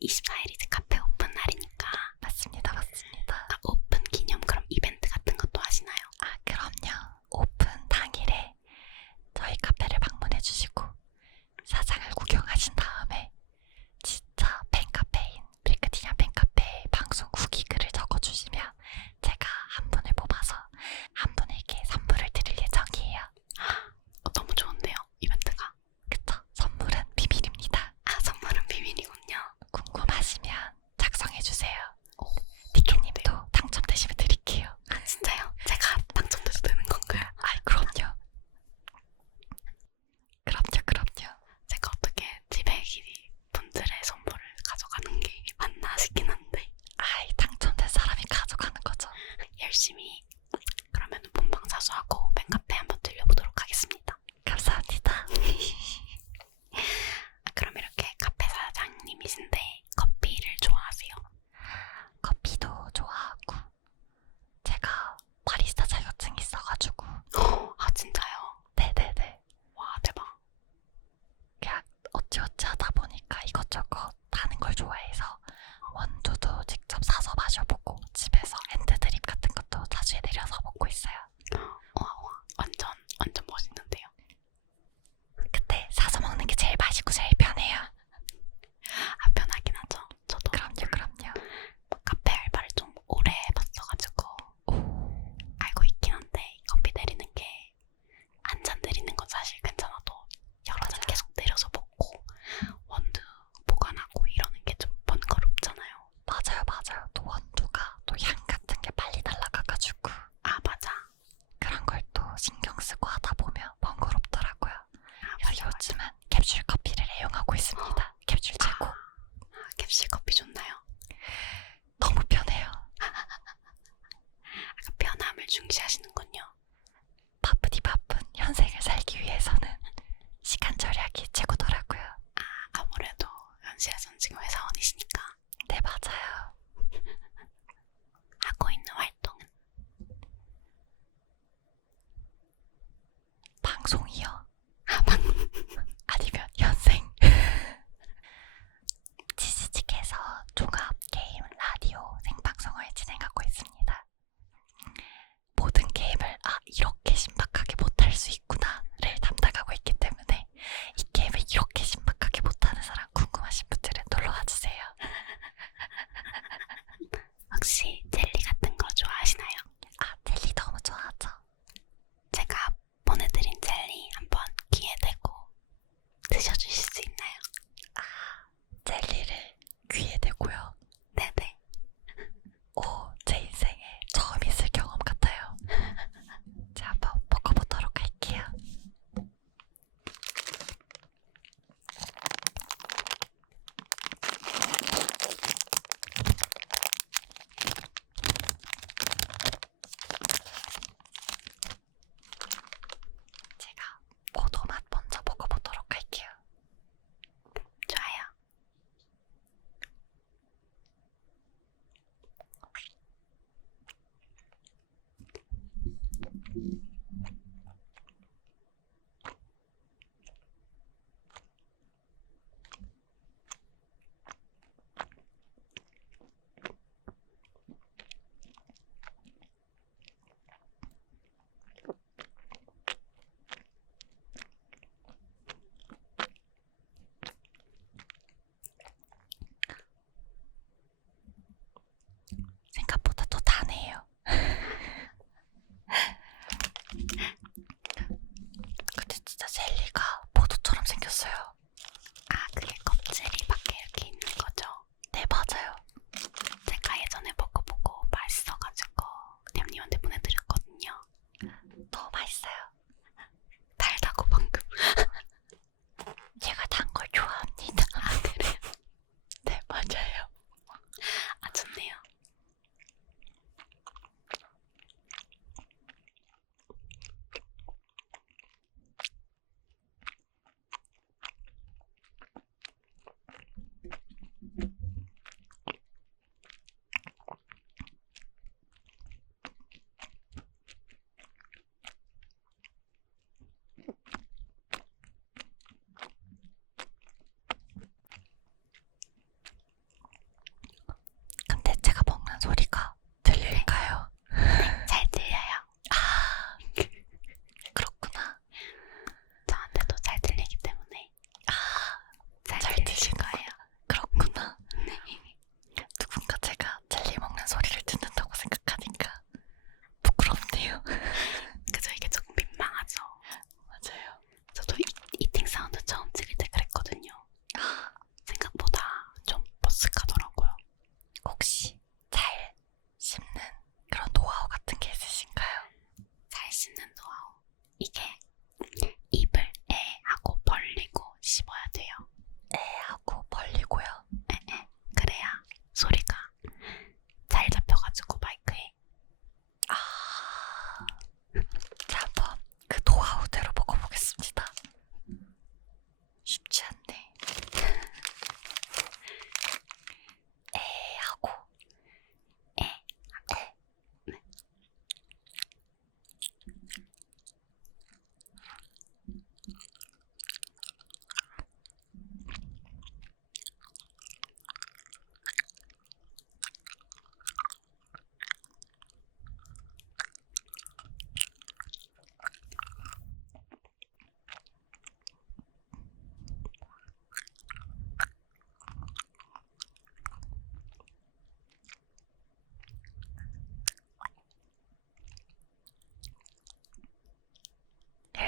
ich mal. 좋죠. 어려웠지만 캡슐 커피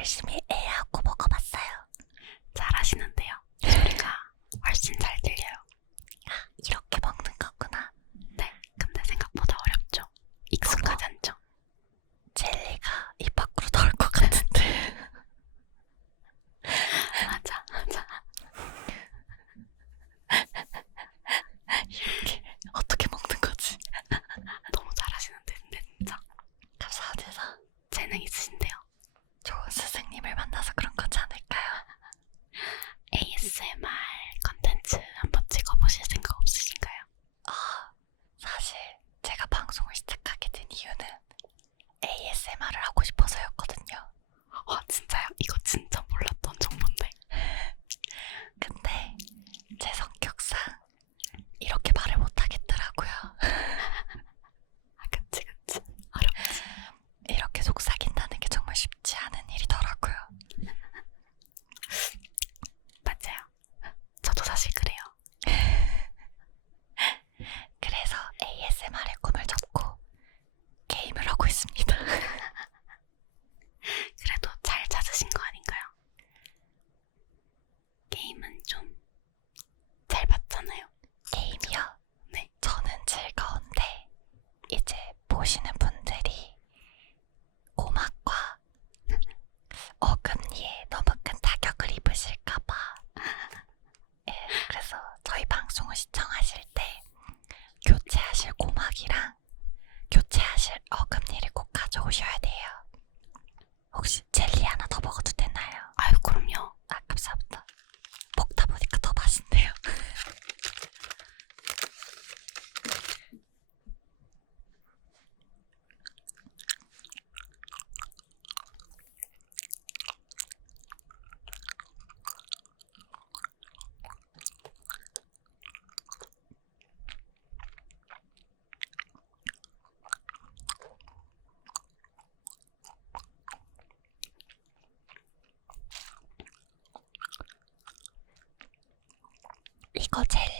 し。 하나님을 만나서 그런 거지 않을까? 어, 젤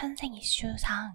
현생 이슈상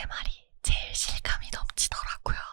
제 말이 제일 실감이 넘치더라고요.